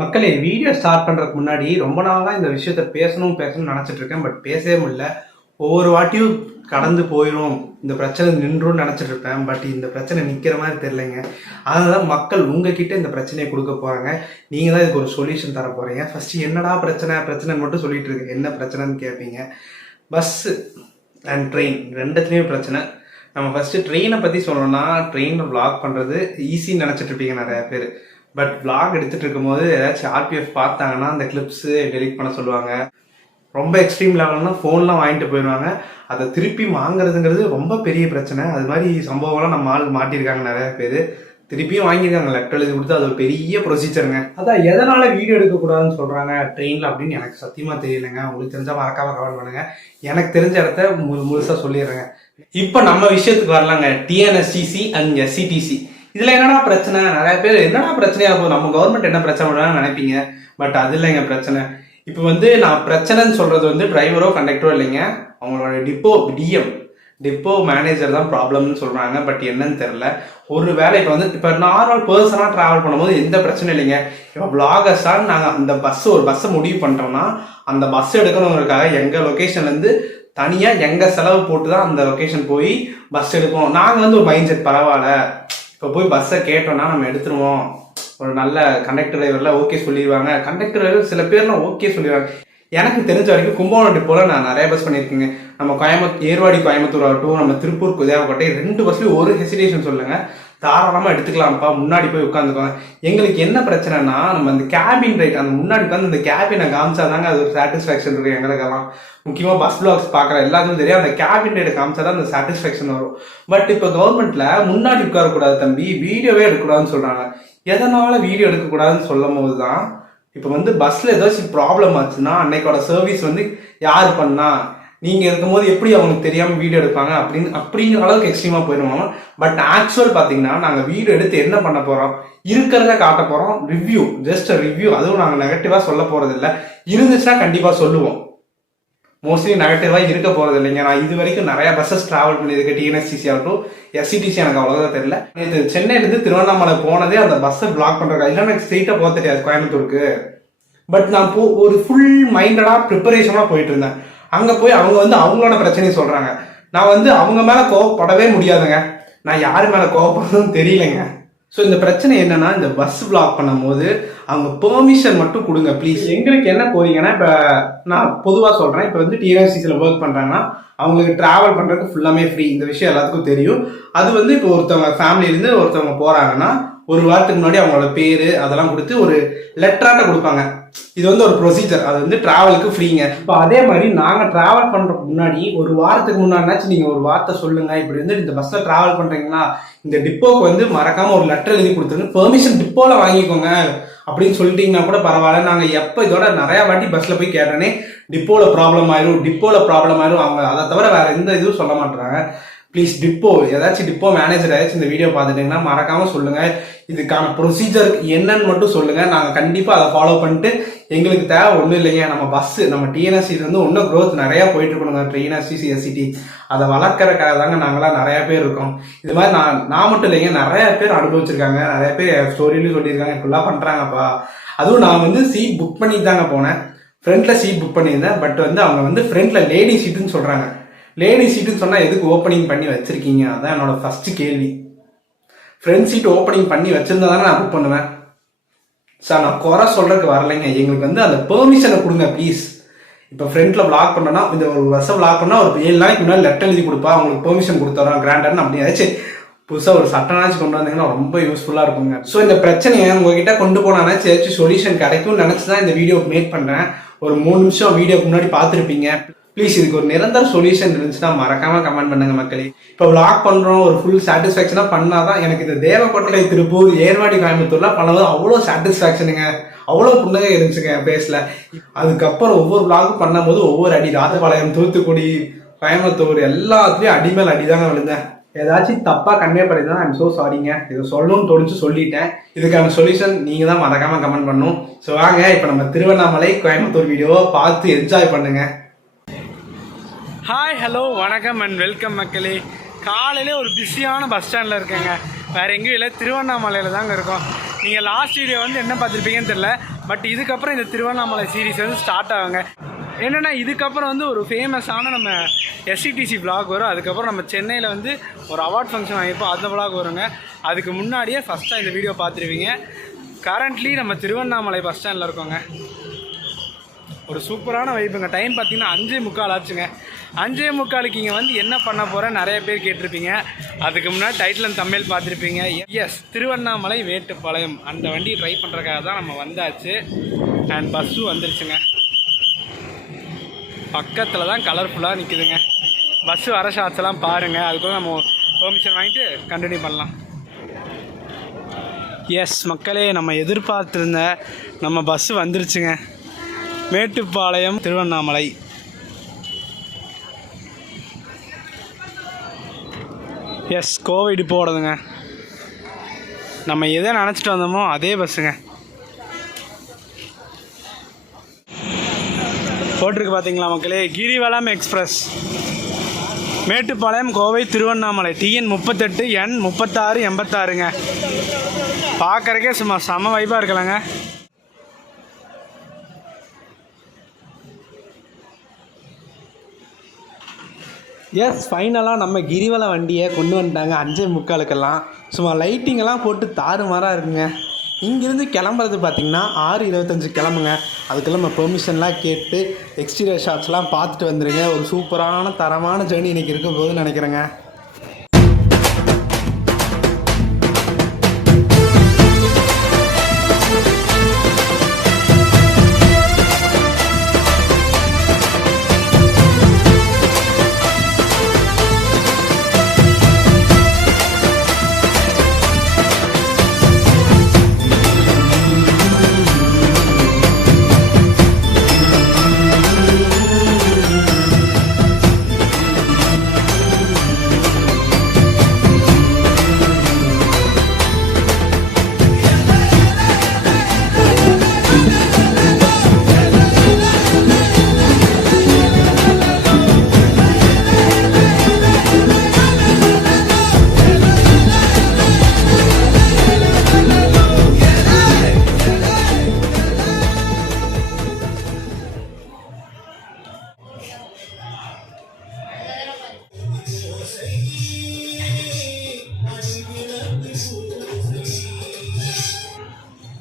மக்களே video start பண்ணுறதுக்கு முன்னாடி ரொம்ப நாளாக இந்த விஷயத்த பேசணும்னு நினச்சிட்டு இருக்கேன். பட் பேசவே முடியல. ஒவ்வொரு வாட்டியும் கடந்து போயிடும், இந்த பிரச்சனை நின்றும்னு நினச்சிட்டு இருப்பேன். பட் இந்த பிரச்சனை நிற்கிற மாதிரி தெரியலைங்க. அதனால தான் மக்கள் உங்ககிட்ட இந்த பிரச்சனையை கொடுக்க போகிறாங்க. நீங்கள் தான் இதுக்கு ஒரு சொல்யூஷன் தர போகிறீங்க. ஃபஸ்ட்டு என்னடா பிரச்சனைன்னு மட்டும் சொல்லிட்டு இருக்கு. என்ன பிரச்சனைன்னு கேட்பீங்க. பஸ்ஸு அண்ட் ட்ரெயின் ரெண்டுத்துலேயுமே பிரச்சனை. நம்ம ஃபஸ்ட்டு ட்ரெயினை பற்றி சொல்லணும்னா, ட்ரெயினில் வ்ளாக் பண்ணுறது ஈஸின்னு நினச்சிட்டு இருப்பீங்க நிறையா பேர். பட் vlog எடுத்துகிட்டு இருக்கும்போது ஏதாச்சும் ஆர்பிஎஃப் பார்த்தாங்கன்னா அந்த கிளிப்ஸு டெலிட் பண்ண சொல்லுவாங்க. ரொம்ப எக்ஸ்ட்ரீம் லெவல்னா ஃபோன்லாம் வாங்கிட்டு போயிடுவாங்க. அதை திருப்பி வாங்குறதுங்கிறது ரொம்ப பெரிய பிரச்சனை. அது மாதிரி சம்பவம்லாம் நம்ம ஆள் மாட்டியிருக்காங்க நிறையா பேர். திருப்பியும் வாங்கியிருக்காங்க, லெட்டர் எழுதி கொடுத்து. அது ஒரு பெரிய ப்ரொசீஜருங்க. அதான் எதனால் வீடியோ எடுக்கக்கூடாதுன்னு சொல்கிறாங்க ட்ரெயினில் அப்படின்னு எனக்கு சத்தியமாக தெரியலைங்க. உங்களுக்கு தெரிஞ்சால் மறக்காம கமெண்ட் பண்ணுங்க. எனக்கு தெரிஞ்ச இடத்த முழுசாக சொல்லிடுறேங்க. இப்போ நம்ம விஷயத்துக்கு வரலாங்க. டிஎன்எஸ்டிசி அண்ட் எஸ்சிடிசி இதுல என்னடா பிரச்சனை? நிறைய பேர் என்னடா பிரச்சனையா போகுது, நம்ம கவர்மெண்ட் என்ன பிரச்சனை பண்ணுறாங்கன்னு நினைப்பீங்க. பட் அது இல்லைங்க பிரச்சனை. இப்போ நான் பிரச்சனைன்னு சொல்றது டிரைவரோ கண்டக்டரோ இல்லைங்க, அவங்களோட டிப்போ மேனேஜர் தான் ப்ராப்ளம்னு சொல்றாங்க. பட் என்னன்னு தெரியல. ஒரு வேலை இப்போ நார்மல் பர்சனாக ட்ராவல் பண்ணும்போது எந்த பிரச்சனையும் இல்லைங்க. இப்போ பிளாகர்ஸாக நாங்கள் அந்த ஒரு பஸ்ஸை முடிவு பண்ணிட்டோம்னா, அந்த பஸ் எடுக்கணுங்கிறதுக்காக எங்கள் லொக்கேஷன்லேருந்து தனியாக எங்கள் செலவு போட்டு தான் அந்த லொக்கேஷன் போய் பஸ் எடுப்போம். நாங்கள் ஒரு மைண்ட் செட் பரவாயில்ல, இப்போ போய் பஸ்ஸை கேட்டோம்னா நம்ம எடுத்துருவோம். ஒரு நல்ல கண்டக்டர் டிரைவரில் ஓகே சொல்லிடுவாங்க. கண்டக்டர் டிரைவர் சில பேர்லாம் ஓகே சொல்லிடுவாங்க. எனக்கு தெரிஞ்ச வரைக்கும் கும்பகோணம் டிப்போவில் நான் நிறைய பஸ் பண்ணியிருக்கேங்க. நம்ம ஏர்வாடி கோயம்புத்தூர் ஆகட்டும், நம்ம திருப்பூர் தேவக்கோட்டை 2 பஸ்லையும் ஒரு ஹெசிடேஷன் சொல்லுங்க, தாராளமாக எடுத்துக்கலாம்ப்பா, முன்னாடி போய் உட்காந்துக்கோங்க. எங்களுக்கு என்ன பிரச்சனைனா, நம்ம அந்த கேபின் ரைட் அந்த முன்னாடி உட்காந்து அந்த கேபினை காமிச்சாதாங்க அது ஒரு சாட்டிஸ்ஃபேக்ஷன் இருக்கு எங்களுக்கெல்லாம். முக்கியமாக பஸ் பிளாக்ஸ் பார்க்குற எல்லாத்துக்கும் தெரியும், அந்த கேபின் ரைட்டை காமிச்சாதான் அந்த சாட்டிஸ்ஃபேக்ஷன் வரும். பட் இப்போ கவர்மெண்ட்ல முன்னாடி உட்காரக்கூடாது தம்பி, வீடியோவே எடுக்கக்கூடாதுன்னு சொல்றாங்க. எதனால வீடியோ எடுக்கக்கூடாதுன்னு சொல்லும் போது தான் இப்போ பஸ்ல ஏதாச்சும் ப்ராப்ளம் ஆச்சுன்னா அன்னைக்கோட சர்வீஸ் யார் பண்ணா, நீங்க இருக்கும்போது எப்படி அவங்களுக்கு தெரியாம வீடியோ எடுப்பாங்க அப்படிங்கிற அளவுக்கு எக்ஸ்ட்ரீமா போயிடுவாங்க. பட் ஆக்சுவல் பாத்தீங்கன்னா நாங்க வீடியோ எடுத்து என்ன பண்ண போறோம், இருக்கிறத காட்ட போறோம். Review, just review. அதுவும் நாங்க நெகட்டிவா சொல்ல போறது இல்லை. இருந்துச்சுன்னா கண்டிப்பா சொல்லுவோம். மோஸ்ட்லி நெகட்டிவா இருக்க போறது இல்லைங்க. நான் இது வரைக்கும் நிறைய பஸ்ஸஸ் டிராவல் பண்ணியிருக்கேன். டிஎன்எஸ்டிசி ஆகட்டும், எஸ்சிடிசி எனக்கு அவ்வளோதான் தெரியல. சென்னையிலேருந்து திருவண்ணாமலை போனதே அந்த பஸ்ஸை பிளாக் பண்றதுக்கு. இல்லை எனக்கு ஸ்ட்ரெயிட்டா போக தெரியாது கோயம்புத்தூருக்கு. பட் நான் ஒரு ஃபுல் மைண்டடா ப்ரிப்பரேஷனா போயிட்டு இருந்தேன். அங்க போய் அவங்க அவங்களோட பிரச்சனையை சொல்றாங்க. நான் அவங்க மேல கோவப்படவே முடியாதுங்க. நான் யாரு மேல கோவப்படுறதுன்னு தெரியலைங்க. ஸோ இந்த பிரச்சனை என்னன்னா, இந்த பஸ் பிளாக் பண்ணும் போது அவங்க பெர்மிஷன் மட்டும் கொடுங்க ப்ளீஸ். எங்களுக்கு என்ன போறீங்கன்னா, இப்போ நான் பொதுவாக சொல்றேன், இப்போ டிஎன்எஸ்டிசியில் ஒர்க் பண்றாங்கன்னா அவங்களுக்கு டிராவல் பண்றதுக்கு ஃபுல்லாமே ஃப்ரீ. இந்த விஷயம் எல்லாத்துக்கும் தெரியும். அது இப்போ ஒருத்தவங்க ஃபேமிலியிலேருந்து ஒருத்தவங்க போறாங்கன்னா ஒரு வாரத்துக்கு முன்னாடி அவங்களோட பேரு அதெல்லாம் கொடுத்து ஒரு லெட்டராட்ட கொடுப்பாங்க. இது ஒரு ப்ரொசீஜர். அது டிராவலுக்கு ஃப்ரீங்க. இப்போ அதே மாதிரி நாங்கள் டிராவல் பண்றதுக்கு முன்னாடி ஒரு வாரத்துக்கு முன்னாடினாச்சும் நீங்க ஒரு வார்த்தை சொல்லுங்க, இப்படி இந்த பஸ்ல டிராவல் பண்றீங்களா, இந்த டிப்போக்கு மறக்காம ஒரு லெட்டர் எழுதி கொடுத்துருங்க, பெர்மிஷன் டிப்போல வாங்கிக்கோங்க அப்படின்னு சொல்லிட்டீங்கன்னா கூட பரவாயில்ல. நாங்கள் எப்போ இதோட நிறைய வாட்டி பஸ்ல போய் கேட்டோன்னே டிப்போல ப்ராப்ளம் ஆயிரும். அவங்க அதை தவிர வேற எந்த இதுவும் சொல்ல மாட்டாங்க. ப்ளீஸ் ஏதாச்சும் டிப்போ மேனேஜர் ஏதாச்சும் இந்த வீடியோ பார்த்துட்டீங்கன்னா மறக்காம சொல்லுங்க. இதுக்கான ப்ரொசீஜர் என்னன்னு மட்டும் சொல்லுங்க. நாங்கள் கண்டிப்பா அதை ஃபாலோ பண்ணிட்டு, எங்களுக்கு தேவை ஒன்றும் இல்லைங்க, நம்ம பஸ் நம்ம டிஎன்எஸ்சி இன்னும் க்ரோத் நிறைய போயிட்டு இருக்கணுங்க. டிஎன்எஸ்டிசி எஸ்சிடி அதை வளர்க்கறக்காக தாங்க நாங்களாம் நிறைய பேர் இருக்கோம். இது மாதிரி நான் மட்டும் இல்லைங்க, நிறைய பேர் அனுபவிச்சிருக்காங்க. நிறைய பேர் ஸ்டோரியிலும் சொல்லியிருக்காங்க, இப்படிலாம் பண்றாங்கப்பா. அதுவும் நான் சீட் புக் பண்ணி தாங்க போனேன். ஃப்ரண்ட்ல சீட் புக் பண்ணியிருந்தேன். பட் அவங்க ஃப்ரண்ட்ல லேடி சீட்டுன்னு சொல்றாங்க. லேடி சீட்டுன்னு சொன்னா எதுக்கு ஓப்பனிங் பண்ணி வச்சிருக்கீங்க? அதான் என்னோட ஃபர்ஸ்ட் கேள்வி. ஃப்ரண்ட் சீட் ஓப்பனிங் பண்ணி வச்சிருந்தா தானே நான் புக் பண்ணுவேன். சார் நான் குறை சொல்றதுக்கு வரலைங்க, எங்களுக்கு அந்த பெர்மிஷனை கொடுங்க ப்ளீஸ். இப்போ ஃப்ரண்ட்ல பிளாக் பண்ணோன்னா, இந்த ஒரு பஸ்ஸை பிளாக் பண்ணா ஒரு 7 நாளைக்கு முன்னாடி லெட்டர் எழுதி கொடுப்பா, அவங்களுக்கு பெர்மிஷன் கொடுத்துறோம் கிராண்டட்னு அப்படி ஏதாச்சும் புதுசாக ஒரு சட்டனாச்சும் கொண்டு வந்தீங்கன்னா ரொம்ப யூஸ்ஃபுல்லாக இருக்குங்க. ஸோ இந்த பிரச்சனையை உங்ககிட்ட கொண்டு போனாச்சு ஏதாச்சும் சொல்யூஷன் கிடைக்கும்னு நினச்சி தான் இந்த வீடியோ மேக் பண்ணுறேன். ஒரு 3 நிமிஷம் வீடியோக்கு முன்னாடி பார்த்துருப்பீங்க. ப்ளீஸ் இதுக்கு ஒரு நிரந்தர சொல்யூஷன் இருந்துச்சுன்னா மறக்காம கமெண்ட் பண்ணுங்க மக்களே. இப்போ vlog பண்றோம், ஒரு ஃபுல் சாட்டிஸ்ஃபேக்ஷனா பண்ணாதான் எனக்கு இந்த தேவக்கோட்டை, திருப்பூர், ஏர்வாடி, கோயம்புத்தூர்லாம் பண்ணும்போது அவ்வளோ சாட்டிஸ்ஃபேக்ஷனுங்க, அவ்வளோ புண்ணகை இருந்துச்சுங்க என் பேஸ்ல. அதுக்கப்புறம் ஒவ்வொரு vlog பண்ணும்போது ஒவ்வொரு அடி, ராஜபாளையம், தூத்துக்குடி, கோயம்புத்தூர் எல்லாத்துலயும் அடிமேல் அடிதாங்க விழுந்தேன். ஏதாச்சும் தப்பா கன்வே பண்ணிதான் ஐம் சோ சாரிங்க. இதை சொல்லணும்னு தோணுச்சு, சொல்லிட்டேன். இதுக்கான சொல்யூஷன் நீங்க தான் மறக்காம கமெண்ட் பண்ணணும். ஸோ வாங்க இப்போ நம்ம திருவண்ணாமலை கோயம்புத்தூர் வீடியோவை பார்த்து என்ஜாய் பண்ணுங்க. ஹாய், ஹலோ, வணக்கம் அண்ட் வெல்கம் மக்களே. காலையிலே ஒரு பிஸியான பஸ் ஸ்டாண்டில் இருக்கேங்க. வேறு எங்கேயும் இல்லை, திருவண்ணாமலையில் தாங்க இருக்கோம். நீங்கள் லாஸ்ட் வீடியோ என்ன பார்த்துருப்பீங்கன்னு தெரியல, பட் இதுக்கப்புறம் இந்த திருவண்ணாமலை சீரீஸ் வந்து ஸ்டார்ட் ஆகுங்க. என்னென்னா இதுக்கப்புறம் வந்து ஒரு ஃபேமஸான நம்ம எஸ்சிடிசி விளாக் வரும். அதுக்கப்புறம் நம்ம சென்னையில் வந்து ஒரு அவார்ட் ஃபங்க்ஷன் வாங்கியிருப்போம், அந்த விளாக் வருங்க. அதுக்கு முன்னாடியே ஃபஸ்ட்டாக இந்த வீடியோ பார்த்துருவீங்க. கரண்ட்லி நம்ம திருவண்ணாமலை பஸ் ஸ்டாண்டில் இருக்கோங்க. ஒரு சூப்பரான வைப்புங்க. டைம் பார்த்தீங்கன்னா 5:45 ஆச்சுங்க. 5:45க்கு இங்கே வந்து என்ன பண்ண போகிறேன் நிறைய பேர் கேட்டிருப்பீங்க. அதுக்கு முன்னாடி டைட்டில் அண்ட் தம்ப்நெயில் பார்த்துருப்பீங்க. எஸ், திருவண்ணாமலை மேட்டுப்பாளையம் அந்த வண்டி ட்ரை பண்ணுறதுக்காக தான் நம்ம வந்தாச்சு. அண்ட் பஸ்ஸும் வந்துருச்சுங்க. பக்கத்தில் தான் கலர்ஃபுல்லாக நிற்குதுங்க. பஸ்ஸு வர ஷார்ட்ஸ் எல்லாம் பாருங்கள். அதுக்குள்ள நம்ம பெர்மிஷன் வாங்கிட்டு கண்டினியூ பண்ணலாம். எஸ் மக்களே, நம்ம எதிர்பார்த்துருந்த நம்ம பஸ்ஸு வந்துருச்சுங்க. மேட்டுப்பாளையம் திருவண்ணாமலை. எஸ், கோவை டிப்போ ஓடுதுங்க. நம்ம எதை நினச்சிட்டு வந்தோமோ அதே பஸ்ஸுங்க. போட்டிருக்கு பார்த்தீங்களா மக்களே, Girivalam express Mettupalayam Kovai Tiruvannamalai TN 38 N 36 86ங்க. பார்க்குறக்கே சும்மா செம வைப்பாக இருக்கலாங்க. எஸ், ஃபைனலாக நம்ம கிரிவலம் வண்டியை கொண்டு வந்துட்டாங்க. 5:45க்கெல்லாம் சும்மா லைட்டிங்கெல்லாம் போட்டு தாறுமாறாக இருக்குங்க. இங்கேருந்து கிளம்புறது பார்த்திங்கன்னா 6:25 கிளம்புங்க. அதுக்கெல்லாம் நம்ம பெர்மிஷன்லாம் கேட்டு எக்ஸ்டீரியர் ஷாட்ஸ்லாம் பார்த்துட்டு வந்துடுங்க. ஒரு சூப்பரான தரமான ஜேர்னி இன்றைக்கி இருக்க போதுன்னு நினைக்கிறேங்க.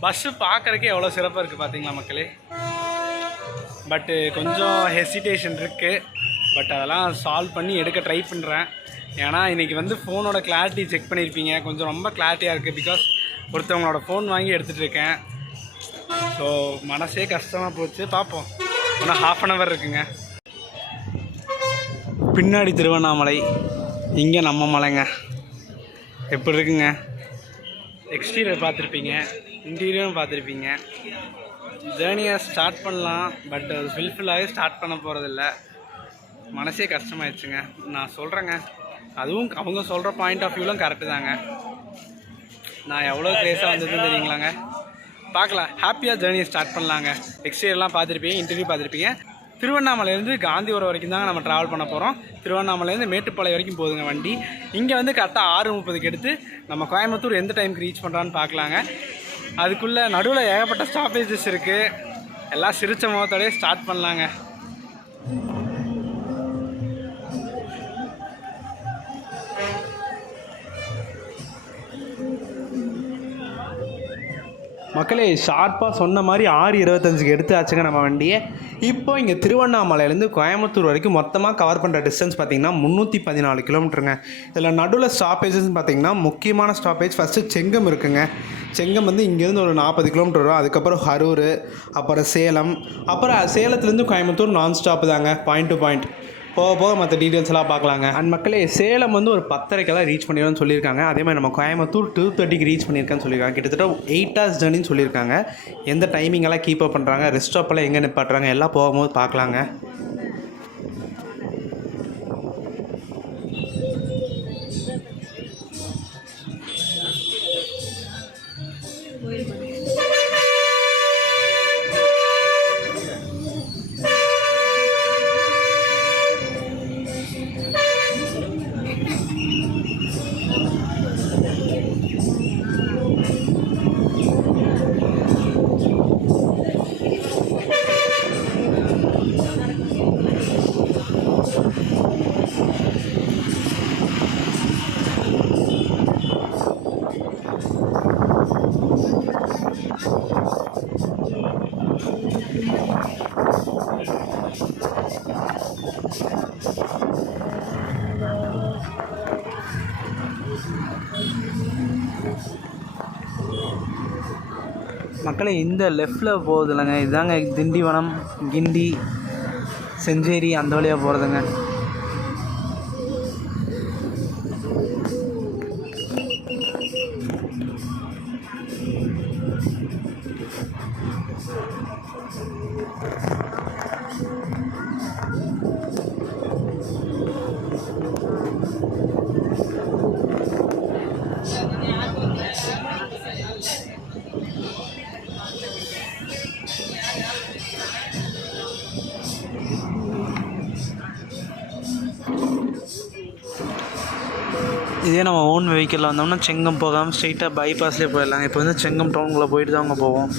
பஸ்ஸு பார்க்குறக்கே எவ்வளோ சிறப்பாக இருக்குது பார்த்தீங்களா மக்களே. பட்டு கொஞ்சம் ஹெசிடேஷன் இருக்குது. பட் அதெல்லாம் சால்வ் பண்ணி எடுக்க ட்ரை பண்ணுறேன். ஏன்னா இன்றைக்கி வந்து ஃபோனோட கிளாரிட்டி செக் பண்ணியிருப்பீங்க. கொஞ்சம் ரொம்ப கிளாரிட்டியாக இருக்குது. பிகாஸ் ஒருத்தவங்களோட ஃபோன் வாங்கி எடுத்துகிட்டு இருக்கேன். ஸோ மனசே கஷ்டமாக போச்சு. பார்ப்போம், இன்னும் 1/2 hour இருக்குங்க. பின்னாடி திருவண்ணாமலை, இங்கே நம்ம மலைங்க. எப்படி இருக்குங்க? எக்ஸ்டீரியர் பார்த்துருப்பீங்க, இன்டீரியரும் பார்த்துருப்பீங்க. ஜேர்னியை ஸ்டார்ட் பண்ணலாம். பட் அது ஃபுல்ஃபில்லாகவே ஸ்டார்ட் பண்ண போகிறதில்ல. மனசே கஷ்டமாயிடுச்சுங்க. நான் சொல்கிறேங்க, அதுவும் அவங்க சொல்கிற பாயிண்ட் ஆஃப் வியூலாம் கரெக்டு தாங்க. நான் எவ்வளோ கிரேஸாக வந்ததுன்னு தெரியுங்களாங்க. பார்க்கலாம், ஹாப்பியாக ஜேர்னியை ஸ்டார்ட் பண்ணலாங்க. எக்ஸ்டீரியர்லாம் பார்த்துருப்பீங்க, இன்டர்வியூ பார்த்துருப்பீங்க. திருவண்ணாமலையிலேருந்து காந்திபுரம் வரைக்கும் தாங்க நம்ம ட்ராவல் பண்ண போகிறோம். திருவண்ணாமலையிலேருந்து மேட்டுப்பாளையம் வரைக்கும் போகுதுங்க வண்டி. இங்கே வந்து கரெக்டாக 6:30க்கு எடுத்து நம்ம கோயம்புத்தூர் எந்த டைமுக்கு ரீச் பண்ணுறான்னு பார்க்கலாங்க. அதுக்குள்ளே நடுவில் ஏகப்பட்ட ஸ்டாப்பேஜஸ் இருக்குது. எல்லாம் சிரிச்ச முகத்தோடய ஸ்டார்ட் பண்ணலாங்க. மக்களே, ஷார்ப்பாக சொன்ன மாதிரி 6:25க்கு எடுத்தாச்சுங்க நம்ம வண்டியை. இப்போ இங்கே திருவண்ணாமலையிலேருந்து கோயம்புத்தூர் வரைக்கும் மொத்தமாக கவர் பண்ணுற டிஸ்டன்ஸ் பார்த்திங்கன்னா 314 கிலோமீட்டருங்க. இதில் நடுவில் ஸ்டாப்பேஜஸ்ன்னு பார்த்திங்கன்னா முக்கியமான ஸ்டாப்பேஜ் ஃபஸ்ட்டு செங்கம் இருக்குங்க. செங்கம் வந்து இங்கேருந்து ஒரு 40 கிலோமீட்டர் வரும். அதுக்கப்புறம் அரூர், அப்புறம் சேலம், அப்புறம் சேலத்துலேருந்து கோயம்புத்தூர் நான் ஸ்டாப்பு தாங்க, பாயிண்ட் டு பாயிண்ட். போக போக மற்ற டீட்டெயில்ஸ் எல்லாம் பார்க்கலாங்க. அண்ட் மக்களே, சேலம் வந்து ஒரு 10:30க்கெல்லாம் ரீச் பண்ணிடும்னு சொல்லியிருக்காங்க. அதே மாதிரி நம்ம கோயம்புத்தூர் 2:30க்கு ரீச் பண்ணியிருக்கான்னு சொல்லியிருக்காங்க. கிட்டத்தட்ட 8 hours ஜர்னின்னு சொல்லியிருக்காங்க. எந்த டைமிங்கெல்லாம் கீப் அப் பண்ணுறாங்க, ரெஸ்ட் ஸ்டாப்பெல்லாம் எங்கே நிப்பாட்டுறாங்க, எல்லாம் போகும்போது பார்க்கலாங்க. மக்களே இந்த லெஃப்டில் போகுது இல்லைங்க, இதுதாங்க திண்டிவனம், கிண்டி, செஞ்சேரி அந்த வழியாக போகிறதுங்க. இதே நம்ம ஓன் வெஹிக்கிளில் வந்தோம்னா செங்கம் போகாமல் ஸ்ட்ரெயிட்டாக பைபாஸ்லேயே போயிடலாங்க. இப்போ வந்து செங்கம் டவுனுக்குள்ளே போயிட்டு தான் அங்கே போவோம்.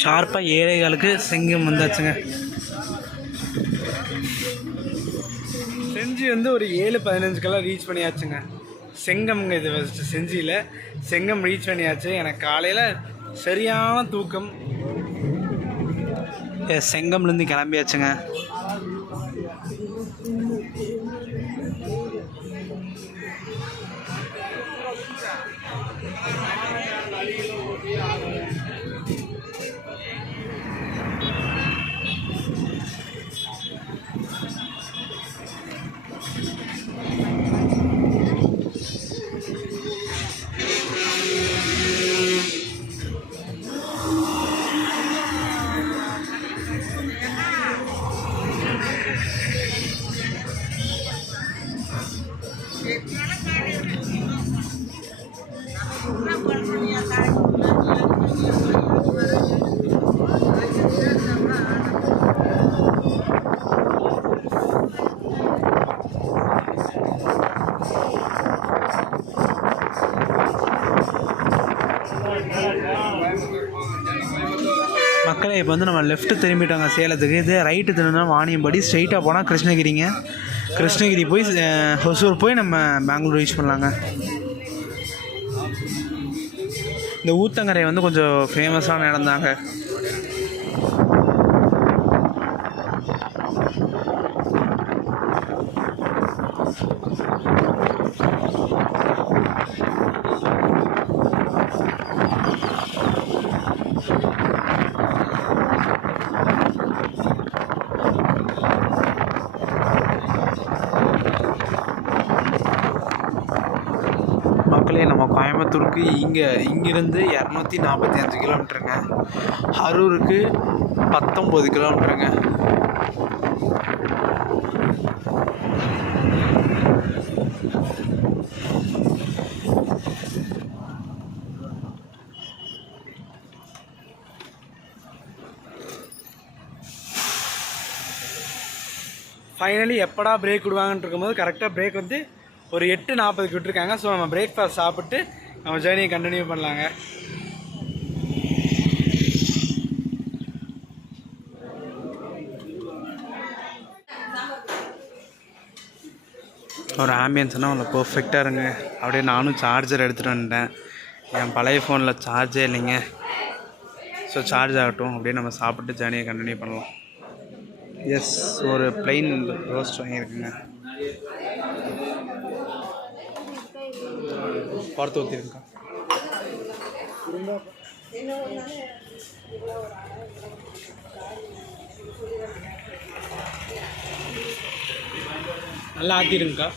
ஷார்ப்பாக 7:15க்கு செங்கம் வந்தாச்சுங்க. செஞ்சி வந்து ஒரு 7:15க்கெல்லாம் ரீச் பண்ணியாச்சுங்க. செங்கம்ங்க இது ஃபஸ்ட்டு செஞ்சியில் செங்கம் ரீச் பண்ணியாச்சு. எனக்கு காலையில் சரியான தூக்கம். செங்கம்லேருந்து கிளம்பியாச்சுங்க. மக்களே இப்போ வந்து நம்ம லெஃப்ட்டு திரும்பிட்டோங்க சேலத்துக்கு. இது ரைட்டு திரும்பினா வாணியம்படி, ஸ்ட்ரெயிட்டாக போனால் கிருஷ்ணகிரிங்க. கிருஷ்ணகிரி போய் ஹொசூர் போய் நம்ம பெங்களூர் ரீச் பண்ணலாங்க. இந்த ஊத்தங்கரை வந்து கொஞ்சம் ஃபேமஸான இடம் தாங்க. மக்களே நம்ம கோயம்புத்தூருக்கு இங்கேருந்து 245 கிலோமீட்டருங்க. அரூருக்கு 19 கிலோமீட்டருங்க. ஃபைனலி எப்படா பிரேக் விடுவாங்கன்னு இருக்கும்போது கரெக்டாக பிரேக் வந்து ஒரு 8:40க்கு விட்டுருக்காங்க. ஸோ நம்ம பிரேக்ஃபாஸ்ட் சாப்பிட்டு நம்ம ஜேர்னியை கண்டினியூ பண்ணலாங்க. ஒரு ஆம்பியன்ஸ்னால் அவ்வளோ பர்ஃபெக்டாக இருங்க. அப்படியே நானும் சார்ஜர் எடுத்துகிட்டு வந்துட்டேன். என் பழைய ஃபோனில் சார்ஜே இல்லைங்க. ஸோ சார்ஜ் ஆகட்டும், அப்படியே நம்ம சாப்பிட்டு ஜேர்னியை கண்டினியூ பண்ணலாம். எஸ், ஒரு ப்ளைன் ரோஸ்ட் வாங்கியிருக்குங்க. பார்த்து ஊற்றிருக்கா. நல்லா ஆற்றிடுங்கக்கா.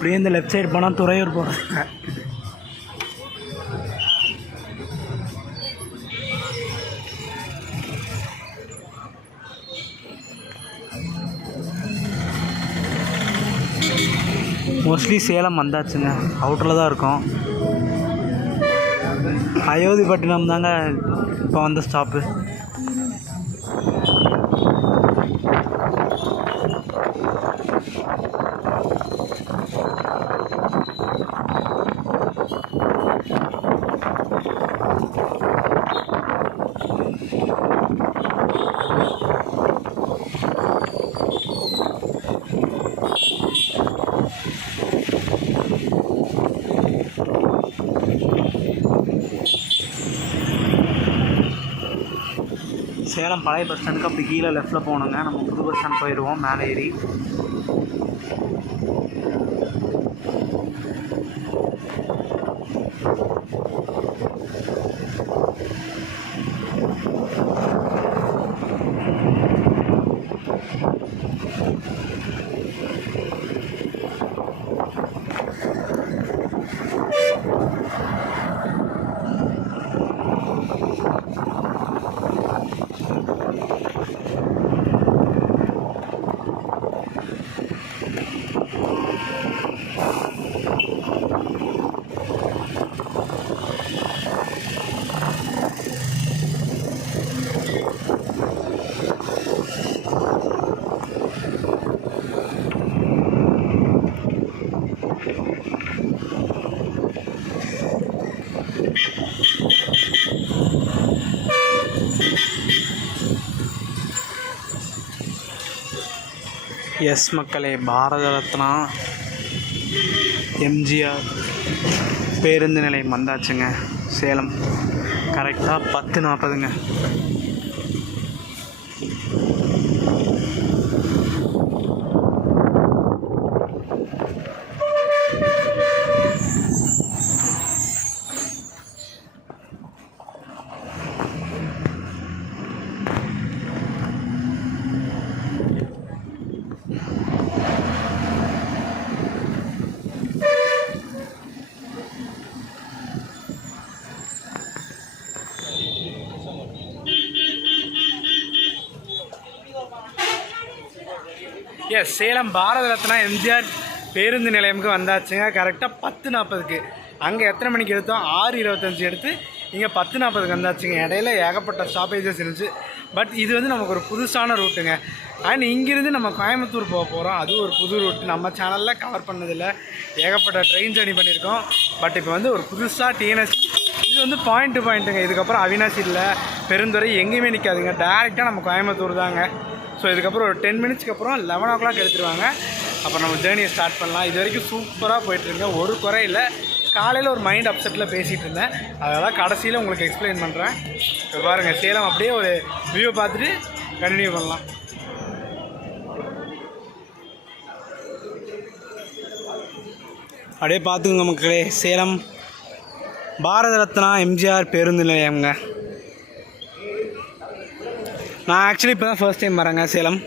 அப்படியே இந்த லெஃப்ட் சைடு போனால் துறையூர் போகிறதுங்க. மோஸ்ட்லி சேலம் வந்தாச்சுங்க, அவுட்டரில் தான் இருக்கோம். அயோத்திப்பட்டினம் தாங்க இப்போ வந்த ஸ்டாப்பு. சேலம் பழைய பஸ் ஸ்டாண்டுக்கு அப்படி கீழே லெஃப்ட்டில் போகணுங்க. நம்ம புது பஸ் ஸ்டாண்ட் போயிடுவோம் மேலே ஏறி. எஸ் மக்களே, பாரத ரத்னா எம்ஜிஆர் பேருந்து நிலையம் வந்தாச்சுங்க சேலம். கரெக்டாக 10:40ங்க. எஸ், சேலம் பாரத ரத்னா எம்ஜிஆர் பேருந்து நிலையமுக்கு வந்தாச்சுங்க. கரெக்டாக 10:40க்கு. அங்கே எத்தனை மணிக்கு எடுத்தோம்? 6:25 எடுத்து இங்கே 10:40க்கு வந்தாச்சுங்க. இடையில ஏகப்பட்ட ஸ்டாப்பேஜஸ் இருந்துச்சு. பட் இது வந்து நமக்கு ஒரு புதுசான ரூட்டுங்க. அண்ட் இங்கேருந்து நம்ம கோயம்புத்தூர் போக போகிறோம். அது ஒரு புது ரூட், நம்ம சேனலில் கவர் பண்ணதில்லை. ஏகப்பட்ட ட்ரெயின் ஜர்னி பண்ணியிருக்கோம். பட் இப்போ வந்து ஒரு புதுசாக டிஎன்எஸ்சி, இது வந்து பாயிண்ட் டு பாயிண்ட்டுங்க. இதுக்கப்புறம் அவினாசி இல்லை, பெருந்துறை எங்கேயுமே நிற்காதுங்க. டேரெக்டாக நம்ம கோயம்புத்தூர் தாங்க. ஸோ இதுக்கப்புறம் ஒரு 10 மினிட்ஸ்க்கு அப்புறம் 11 o'clock எடுத்துருவாங்க. அப்புறம் நம்ம ஜேர்னியை ஸ்டார்ட் பண்ணலாம். இது வரைக்கும் சூப்பராக போயிட்டுருங்க, ஒரு குறை இல்லை. காலையில் ஒரு மைண்ட் அப்செட்டில் பேசிகிட்டு இருந்தேன், அதெல்லாம் கடைசியில் உங்களுக்கு எக்ஸ்பிளைன் பண்ணுறேன். இப்போ பாருங்கள், சேலம் அப்படியே ஒரு வியூவை பார்த்துட்டு கண்டினியூ பண்ணலாம். அப்படியே பார்த்துக்குங்க மக்களே, சேலம் பாரத ரத்னா எம்ஜிஆர் பேருந்து நிலையம்ங்க. நான் ஆக்சுவலி இப்போ தான் ஃபர்ஸ்ட் டைம் வரேங்க சேலம்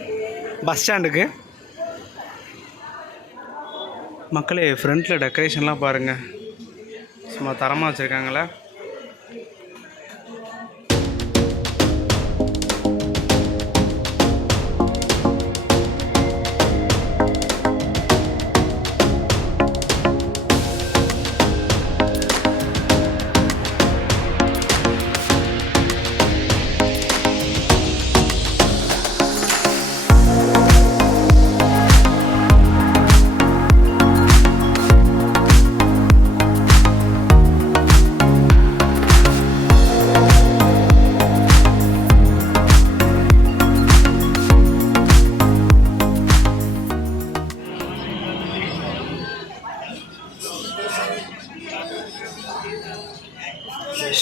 பஸ் ஸ்டாண்டுக்கு. மக்களே, ஃப்ரண்ட்டில் டெக்கரேஷன்லாம் பாருங்கள், சும்மா தரமாக வச்சுருக்காங்களே.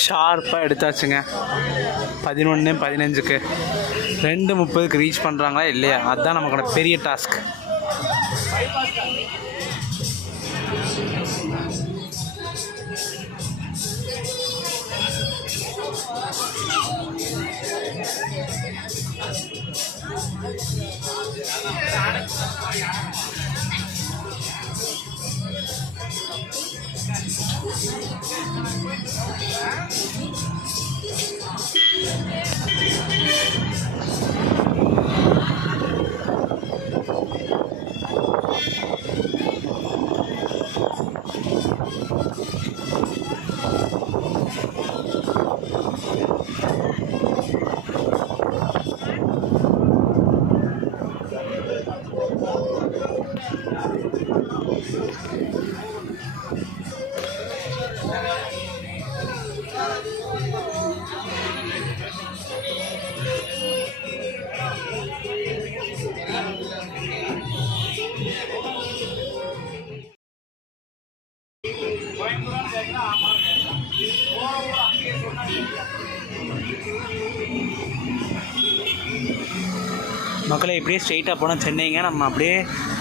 ஷார்ப்பாக எடுத்தாச்சுங்க. 11:15க்கு 2:30க்கு ரீச் பண்ணுறாங்களா இல்லையா, அதுதான் நமக்கோட பெரிய டாஸ்க். மக்களை இப்படியே ஸ்ட்ரெயிட்டாக போனால் சென்னைங்க. நம்ம அப்படியே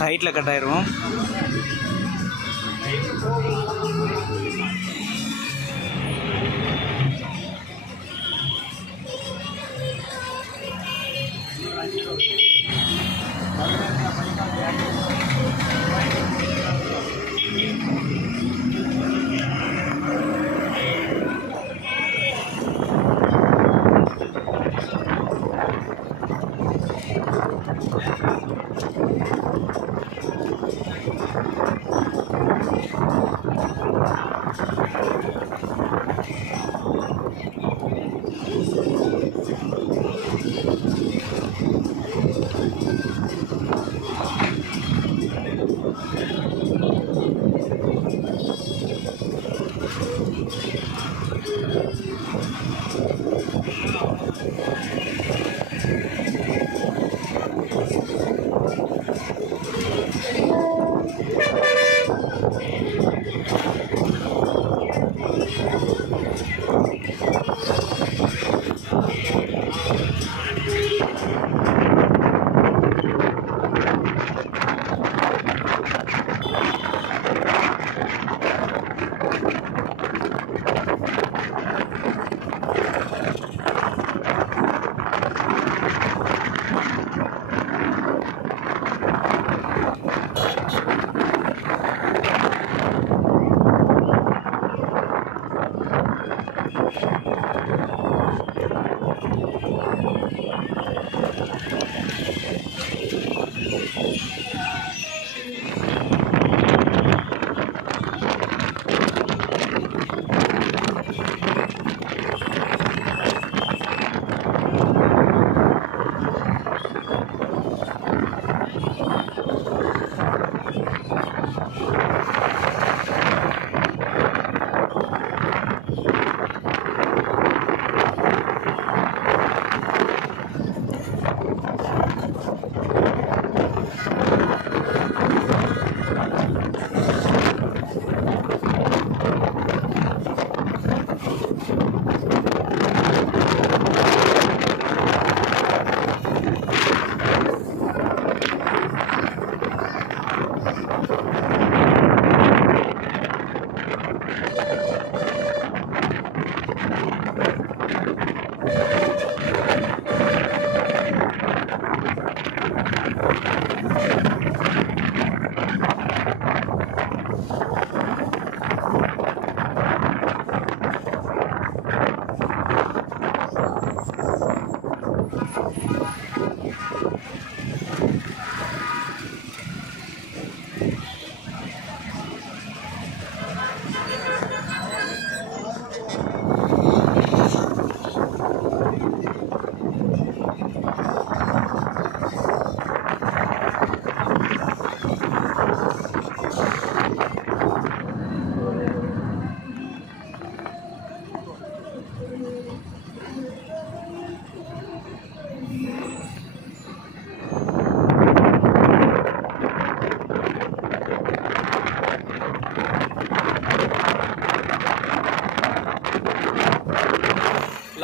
ரைட்டில் கட் ஆயிடுவோம்.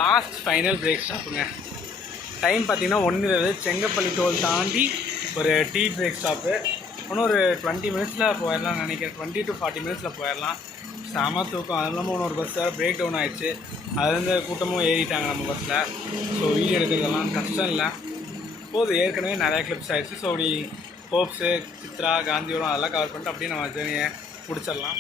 லாஸ்ட் ஃபைனல் பிரேக் ஸ்டாப்புங்க. டைம் பார்த்தீங்கன்னா 1:20. செங்கப்பள்ளி டோல் தாண்டி ஒரு டீ பிரேக் ஸ்டாப்பு. இன்னும் ஒரு 20 மினிட்ஸில் போயிடலாம்னு நினைக்கிறேன். 20 to 40 மினிட்ஸில் போயிடலாம். செம தூக்கம். அது இல்லாமல் இன்னொரு பஸ் பிரேக் டவுன் ஆகிடுச்சு. அதுலேருந்து கூட்டமும் ஏறிட்டாங்க நம்ம பஸ்ஸில். ஸோ வீடியோ எடுக்கிறதெல்லாம் கஷ்டம் இல்லை. போது ஏற்கனவே நிறையா கிளிப்ஸ் ஆகிடுச்சு. ஸோ அப்படி ஹோப்ஸு, சித்ரா, காந்திபுரம் அதெல்லாம் கவர் பண்ணிட்டு அப்படியே நம்ம ஜேர்னியை முடிச்சிடலாம்.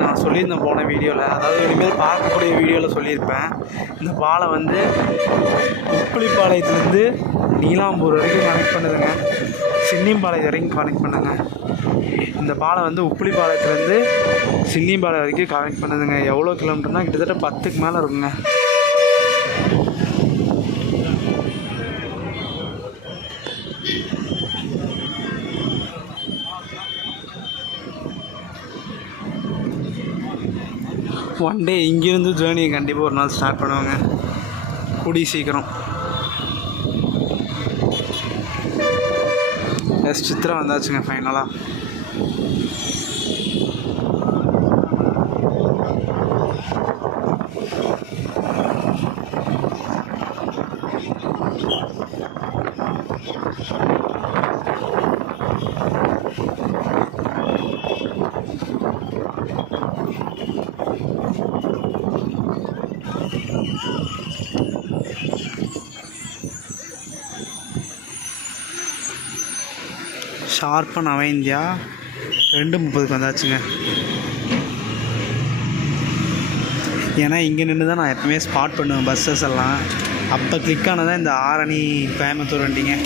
நான் சொல்லியிருந்தேன் போன வீடியோவில், அதாவது இனிமேல் பார்க்கக்கூடிய வீடியோவில் சொல்லியிருப்பேன். இந்த பாலம் வந்து உப்புளிப்பாளையத்துலேருந்து நீலாம்பூர் வரைக்கும் கனெக்ட் பண்ணுதுங்க. சின்னிம்பாளையம் வரைக்கும் கனெக்ட் பண்ணுங்க. இந்த பாலம் வந்து உப்புளிப்பாளையத்துலேருந்து சின்னிம்பாளையம் வரைக்கும் கனெக்ட் பண்ணுதுங்க. எவ்வளோ கிலோமீட்டர்னால் கிட்டத்தட்ட 10க்கு மேலே இருக்குங்க. ஒன் டே இங்கேருந்து ஜேர்னியை கண்டிப்பாக ஒரு நாள் ஸ்டார்ட் பண்ணுவாங்க கூடி சீக்கிரம். சித்ரா வந்தாச்சுங்க ஃபைனலாக. ஷார்ப்பாக நவ இந்தியா 2:30க்கு வந்தாச்சுங்க. ஏன்னா இங்கே நின்று தான் நான் எப்பவுமே ஸ்பாட் பண்ணுவேன் பஸ்ஸஸ் எல்லாம். அப்போ கிளிக் ஆனதான் இந்த ஆரணி கோயம்புத்தூர் வண்டிங்க.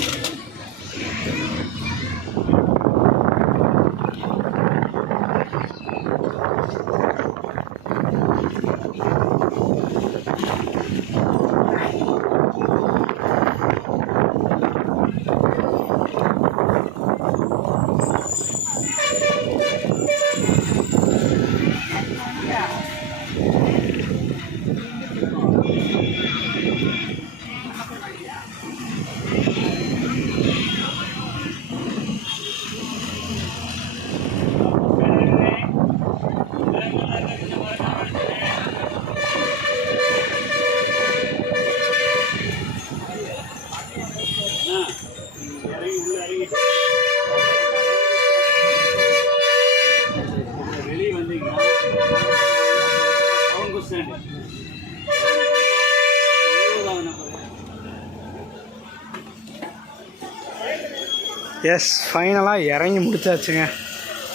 எஸ், ஃபைனலாக இறங்கி முடிச்சாச்சுங்க.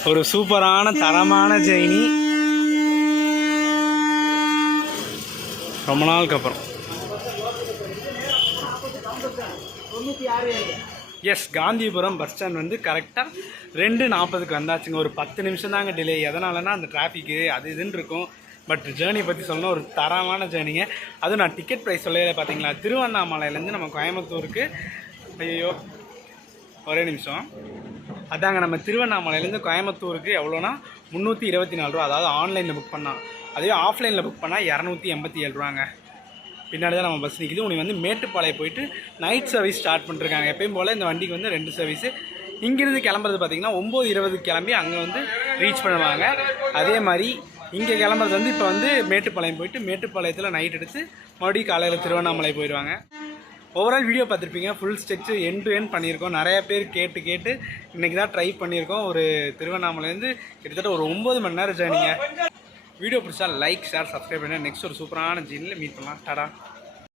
ஒரு சூப்பரான தரமான ஜெயினி ரொம்ப நாளுக்கு அப்புறம். எஸ், காந்திபுரம் பஸ் ஸ்டாண்ட் வந்து கரெக்டாக 2:40க்கு வந்தாச்சுங்க. ஒரு 10 நிமிஷம் தாங்க டிலே. எதனாலனா அந்த டிராஃபிக்கு அது இதுன்னு இருக்கும். பட் ஜேர்னி பற்றி சொல்லணும், ஒரு தரமான ஜேர்னிங்க. அதுவும் நான் டிக்கெட் ப்ரைஸ் சொல்லவே பார்த்தீங்களா, திருவண்ணாமலையிலேருந்து நம்ம கோயம்புத்தூருக்கு, ஐயோ ஒரே நிமிஷம். அதாங்க நம்ம திருவண்ணாமலையிலேருந்து கோயம்புத்தூருக்கு எவ்வளோனா 324 ரூபா, அதாவது ஆன்லைனில் புக் பண்ணால். அதே ஆஃப்லைனில் புக் பண்ணால் 287 ரூபாங்க. பின்னாடி தான் நம்ம பஸ் நிற்கிது. உனக்கு வந்து மேட்டுப்பாளையம் போயிட்டு நைட் சர்வீஸ் ஸ்டார்ட் பண்ணிருக்காங்க. எப்பயும் போல் இந்த வண்டிக்கு வந்து 2 சர்வீஸு. இங்கேருந்து கிளம்புறது பார்த்திங்கன்னா 9:20 கிளம்பி அங்கே வந்து ரீச் பண்ணுவாங்க. அதே மாதிரி இங்கே கிளம்புறது வந்து இப்போ வந்து மேட்டுப்பாளையம் போயிட்டு மேட்டுப்பாளையத்தில் நைட் எடுத்து மறுபடியும் காலையில் திருவண்ணாமலை போயிடுவாங்க. ஓவரால் வீடியோ பார்த்துருப்பீங்க. Full stretch end to end பண்ணியிருக்கோம். நிறைய பேர் கேட்டு இன்றைக்கி தான் ட்ரை பண்ணியிருக்கோம். ஒரு திருவண்ணாமலைலேருந்து கிட்டத்தட்ட ஒரு 9 மணி நேரம் ஜேர்னிங்க. வீடியோ பிடிச்சா லைக், ஷேர், சப்ஸ்கிரைப் பண்ணி நெக்ஸ்ட் ஒரு சூப்பரான ஜீனில் மீட் பண்ணலாம். டாடா.